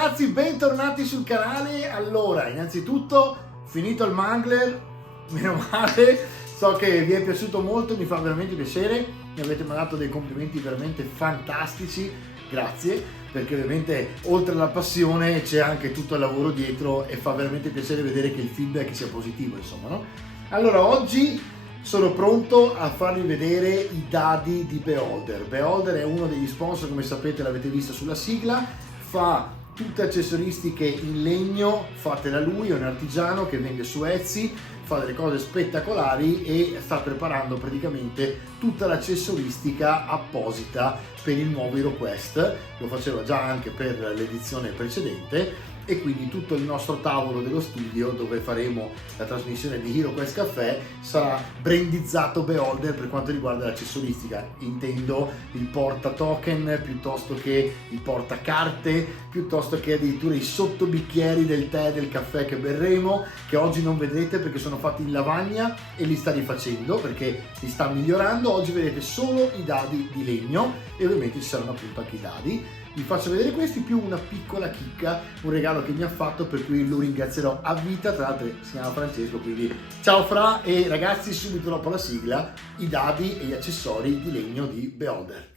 ragazzi, bentornati sul canale. Allora, innanzitutto, finito il Mangler, meno male, so che vi è piaciuto molto, mi fa veramente piacere, mi avete mandato dei complimenti veramente fantastici, grazie, perché ovviamente oltre alla passione c'è anche tutto il lavoro dietro e fa veramente piacere vedere che il feedback sia positivo, insomma, no? Allora, oggi sono pronto a farvi vedere i dadi di Beholder. Beholder è uno degli sponsor, come sapete, l'avete vista sulla sigla, fa tutte accessoristiche in legno fatte da lui, è un artigiano che vende su Etsy, fa delle cose spettacolari e sta preparando praticamente tutta l'accessoristica apposita per il nuovo HeroQuest. Lo faceva già anche per l'edizione precedente e quindi tutto il nostro tavolo dello studio dove faremo la trasmissione di HeroQuest Café sarà brandizzato Beholder per quanto riguarda l'accessoristica. Intendo il porta token piuttosto che il porta carte, piuttosto che addirittura i sottobicchieri del tè e del caffè che berremo, che oggi non vedrete perché sono fatti in lavagna e li sta rifacendo perché li sta migliorando. Oggi vedete solo i dadi di legno e ovviamente ci saranno appunto anche i dadi. Vi faccio vedere questi più una piccola chicca, un regalo che mi ha fatto, per cui lo ringrazierò a vita. Tra l'altro si chiama Francesco, quindi ciao Fra. E ragazzi, subito dopo la sigla i dadi e gli accessori di legno di Beholder.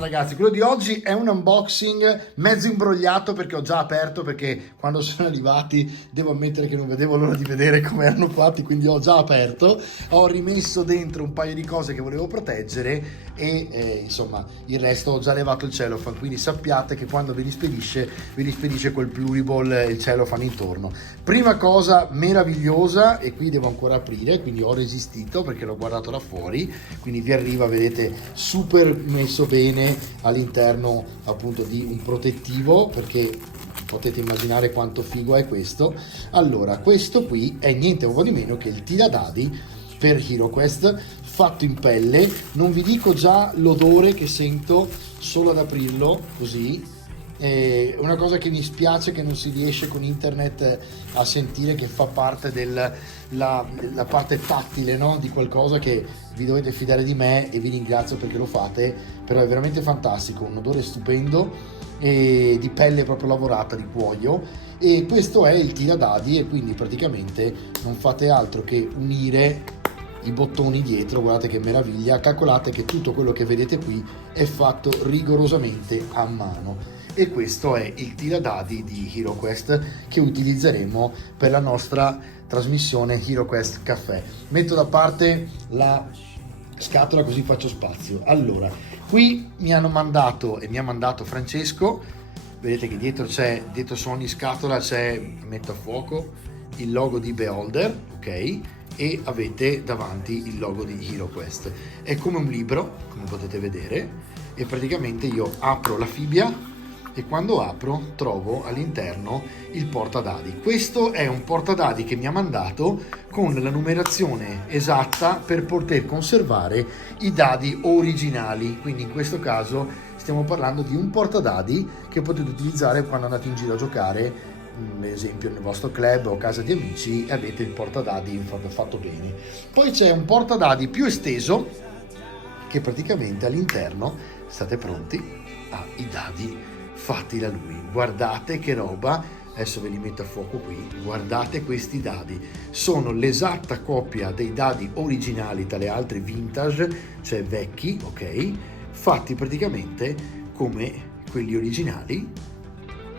Ragazzi, quello di oggi è un unboxing mezzo imbrogliato perché ho già aperto, perché quando sono arrivati devo ammettere che non vedevo l'ora di vedere come erano fatti, quindi ho già aperto, ho rimesso dentro un paio di cose che volevo proteggere e insomma il resto ho già levato il cellophane, quindi sappiate che quando ve li spedisce col pluriball il cellophane intorno. Prima cosa meravigliosa, e qui devo ancora aprire, quindi ho resistito perché l'ho guardato da fuori, quindi vi arriva, vedete, super messo bene all'interno appunto di un protettivo, perché potete immaginare quanto figo è questo. Allora, questo qui è niente po' di meno che il tiradadi per HeroQuest fatto in pelle. Non vi dico già l'odore che sento solo ad aprirlo così. È una cosa che mi spiace che non si riesce con internet a sentire, che fa parte la parte tattile, no? Di qualcosa che vi dovete fidare di me, e vi ringrazio perché lo fate, però è veramente fantastico, un odore stupendo e di pelle proprio lavorata, di cuoio. E questo è il tiradadi, e quindi praticamente non fate altro che unire i bottoni dietro. Guardate che meraviglia, calcolate che tutto quello che vedete qui è fatto rigorosamente a mano. E questo è il tiradadi di HeroQuest che utilizzeremo per la nostra trasmissione HeroQuest Café. Metto da parte la scatola così faccio spazio. Allora, qui mi ha mandato Francesco, vedete che dietro su ogni scatola c'è, metto a fuoco, il logo di Beholder, ok? E avete davanti il logo di HeroQuest. È come un libro, come potete vedere, e praticamente io apro la fibbia e quando apro trovo all'interno il portadadi. Questo è un portadadi che mi ha mandato con la numerazione esatta per poter conservare i dadi originali, quindi in questo caso stiamo parlando di un portadadi che potete utilizzare quando andate in giro a giocare, ad esempio nel vostro club o casa di amici, e avete il portadadi fatto bene. Poi c'è un portadadi più esteso che praticamente all'interno, state pronti, ha i dadi fatti da lui. Guardate che roba, adesso ve li metto a fuoco qui, guardate questi dadi, sono l'esatta copia dei dadi originali dalle altre vintage, cioè vecchi, ok, fatti praticamente come quelli originali,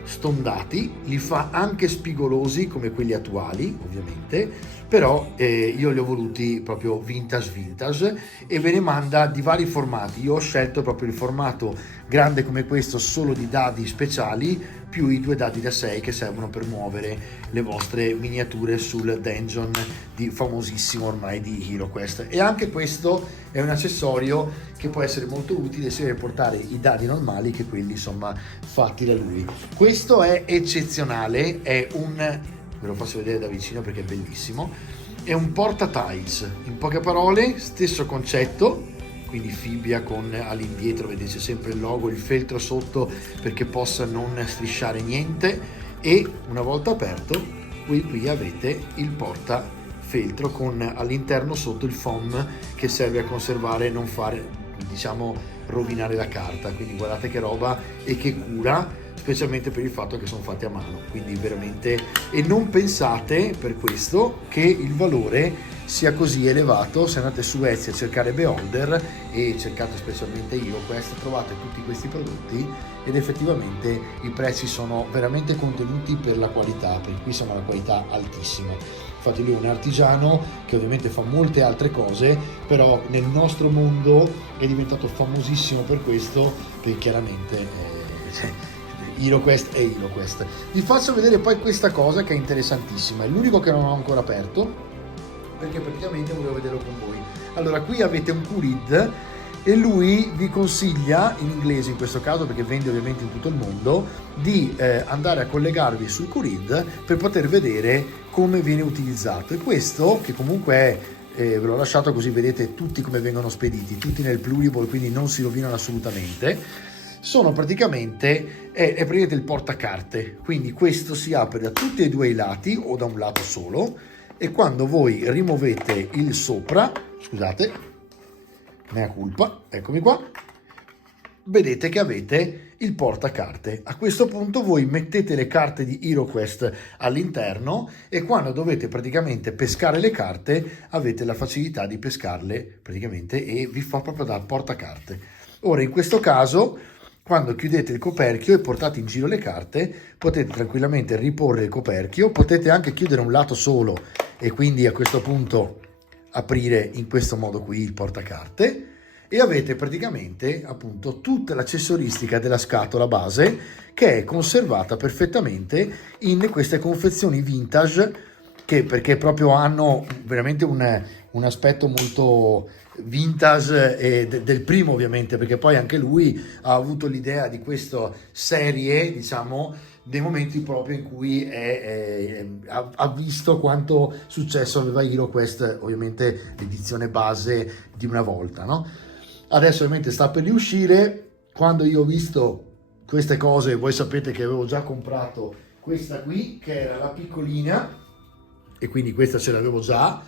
stondati, li fa anche spigolosi come quelli attuali ovviamente, però io li ho voluti proprio vintage e ve ne manda di vari formati. Io ho scelto proprio il formato grande come questo, solo di dadi speciali, più i 2 dadi da 6 che servono per muovere le vostre miniature sul dungeon famosissimo ormai di HeroQuest. E anche questo è un accessorio che può essere molto utile sia per portare i dadi normali che quelli insomma fatti da lui. Questo è eccezionale, ve lo faccio vedere da vicino perché è bellissimo, è un porta tiles, in poche parole stesso concetto, quindi fibbia con all'indietro, vedete sempre il logo, il feltro sotto perché possa non strisciare niente, e una volta aperto qui avete il porta feltro con all'interno sotto il foam che serve a conservare e non fare, diciamo, rovinare la carta. Quindi guardate che roba e che cura, specialmente per il fatto che sono fatti a mano, quindi veramente, e non pensate per questo che il valore sia così elevato. Se andate su Etsy a cercare Beholder e cercate specialmente HeroQuest, trovate tutti questi prodotti ed effettivamente i prezzi sono veramente contenuti per la qualità, perché qui siamo a una qualità altissima. Infatti lui è un artigiano che ovviamente fa molte altre cose, però nel nostro mondo è diventato famosissimo per questo, perché chiaramente HeroQuest è HeroQuest. Vi faccio vedere poi questa cosa che è interessantissima, è l'unico che non ho ancora aperto perché praticamente volevo vederlo con voi. Allora, qui avete un Kurid e lui vi consiglia, in inglese in questo caso perché vende ovviamente in tutto il mondo, di andare a collegarvi sul Kurid per poter vedere come viene utilizzato. E questo, che comunque è ve l'ho lasciato così vedete tutti come vengono spediti, tutti nel pluriball, quindi non si rovinano assolutamente, sono praticamente è praticamente il portacarte, quindi questo si apre da tutti e due i lati o da un lato solo, e quando voi rimuovete il sopra, scusate, mea culpa, eccomi qua, vedete che avete il portacarte. A questo punto voi mettete le carte di HeroQuest all'interno e quando dovete praticamente pescare le carte avete la facilità di pescarle praticamente e vi fa proprio da portacarte. Ora in questo caso, quando chiudete il coperchio e portate in giro le carte, potete tranquillamente riporre il coperchio, potete anche chiudere un lato solo e quindi a questo punto aprire in questo modo qui il portacarte, e avete praticamente appunto tutta l'accessoristica della scatola base che è conservata perfettamente in queste confezioni vintage, che perché proprio hanno veramente un aspetto molto vintage del primo ovviamente, perché poi anche lui ha avuto l'idea di questa serie, diciamo, nei momenti proprio in cui ha visto quanto successo aveva HeroQuest, ovviamente l'edizione base di una volta, no? Adesso ovviamente sta per riuscire. Quando io ho visto queste cose, voi sapete che avevo già comprato questa qui, che era la piccolina, e quindi questa ce l'avevo già.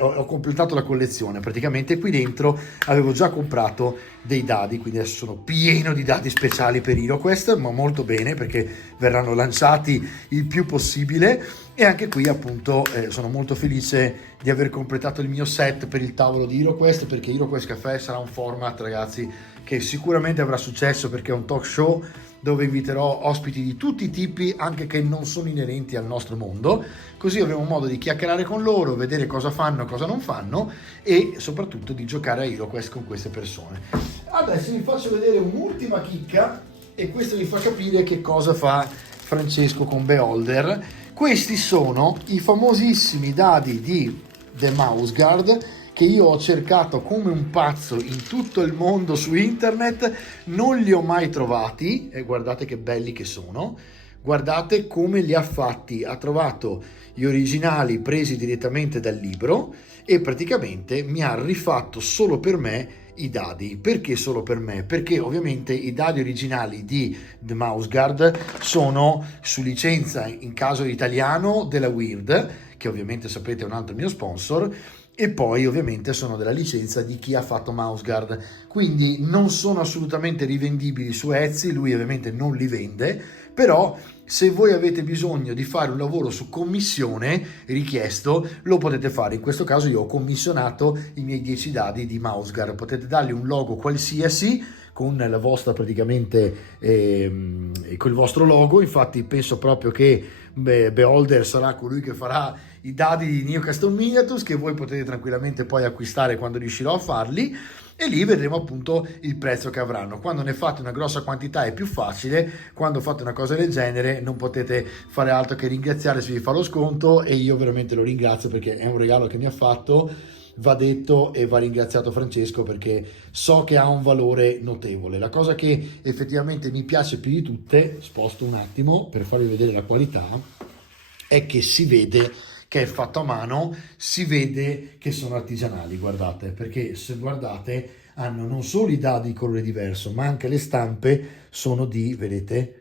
Ho completato la collezione, praticamente qui dentro avevo già comprato dei dadi, quindi adesso sono pieno di dadi speciali per HeroQuest, ma molto bene perché verranno lanciati il più possibile. E anche qui appunto sono molto felice di aver completato il mio set per il tavolo di HeroQuest, perché HeroQuest Café sarà un format, ragazzi, che sicuramente avrà successo perché è un talk show dove inviterò ospiti di tutti i tipi, anche che non sono inerenti al nostro mondo, così avremo modo di chiacchierare con loro, vedere cosa fanno, cosa non fanno e soprattutto di giocare a HeroQuest con queste persone. Adesso vi faccio vedere un'ultima chicca e questo vi fa capire che cosa fa Francesco con Beholder. Questi sono i famosissimi dadi di The Mouse Guard che io ho cercato come un pazzo in tutto il mondo su internet, non li ho mai trovati e guardate che belli che sono, guardate come li ha fatti, ha trovato gli originali presi direttamente dal libro e praticamente mi ha rifatto solo per me i dadi. Perché solo per me? Perché ovviamente i dadi originali di The Mouse Guard sono su licenza, in caso italiano, della Weird, che ovviamente sapete è un altro mio sponsor, e poi ovviamente sono della licenza di chi ha fatto Mouse Guard, quindi non sono assolutamente rivendibili su Etsy, lui ovviamente non li vende, però se voi avete bisogno di fare un lavoro su commissione richiesto, lo potete fare. In questo caso io ho commissionato i miei 10 dadi di Mouse Guard, potete dargli un logo qualsiasi con la vostra praticamente col vostro logo. Infatti penso proprio che Beholder sarà colui che farà i dadi di Neo Custom Miniatures che voi potete tranquillamente poi acquistare quando riuscirò a farli, e lì vedremo appunto il prezzo che avranno. Quando ne fate una grossa quantità è più facile, quando fate una cosa del genere non potete fare altro che ringraziare se vi fa lo sconto, e io veramente lo ringrazio perché è un regalo che mi ha fatto, va detto, e va ringraziato Francesco perché so che ha un valore notevole. La cosa che effettivamente mi piace più di tutte, sposto un attimo per farvi vedere la qualità, è che si vede che è fatto a mano, si vede che sono artigianali, guardate, perché se guardate hanno non solo i dadi di colore diverso, ma anche le stampe sono di, vedete,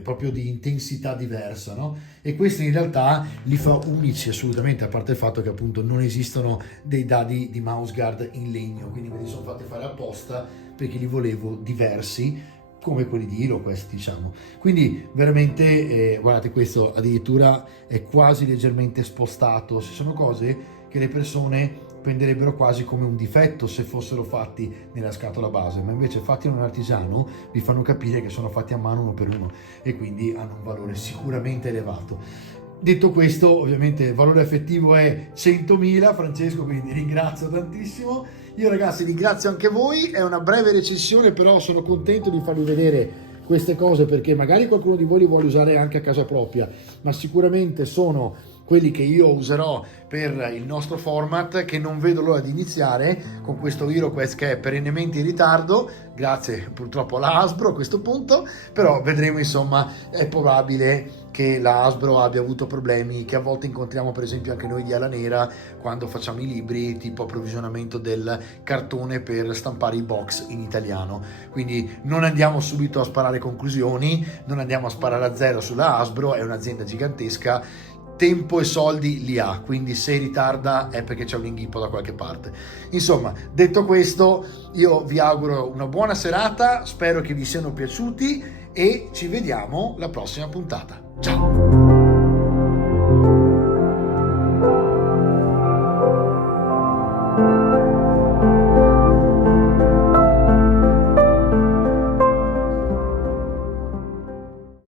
proprio di intensità diversa, no? E questo in realtà li fa unici assolutamente, a parte il fatto che appunto non esistono dei dadi di mouse guard in legno, quindi me li sono fatti fare apposta perché li volevo diversi, come quelli di HeroQuest, diciamo. Quindi veramente guardate, questo addirittura è quasi leggermente spostato. Ci sono cose che le persone prenderebbero quasi come un difetto se fossero fatti nella scatola base, ma invece fatti da un artigiano vi fanno capire che sono fatti a mano uno per uno, e quindi hanno un valore sicuramente elevato. Detto questo, ovviamente il valore effettivo è 100.000, Francesco, quindi ringrazio tantissimo. Io ragazzi ringrazio anche voi, è una breve recensione, però sono contento di farvi vedere queste cose perché magari qualcuno di voi li vuole usare anche a casa propria, ma sicuramente sono quelli che io userò per il nostro format, che non vedo l'ora di iniziare con questo HeroQuest che è perennemente in ritardo, grazie purtroppo alla Hasbro a questo punto, però vedremo, insomma, è probabile che la Hasbro abbia avuto problemi che a volte incontriamo per esempio anche noi di Ala Nera quando facciamo i libri, tipo approvvigionamento del cartone per stampare i box in italiano. Quindi non andiamo subito a sparare conclusioni, non andiamo a sparare a zero sulla Hasbro, è un'azienda gigantesca, tempo e soldi li ha, quindi se ritarda è perché c'è un inghippo da qualche parte. Insomma, detto questo, io vi auguro una buona serata, spero che vi siano piaciuti e ci vediamo la prossima puntata. Ciao!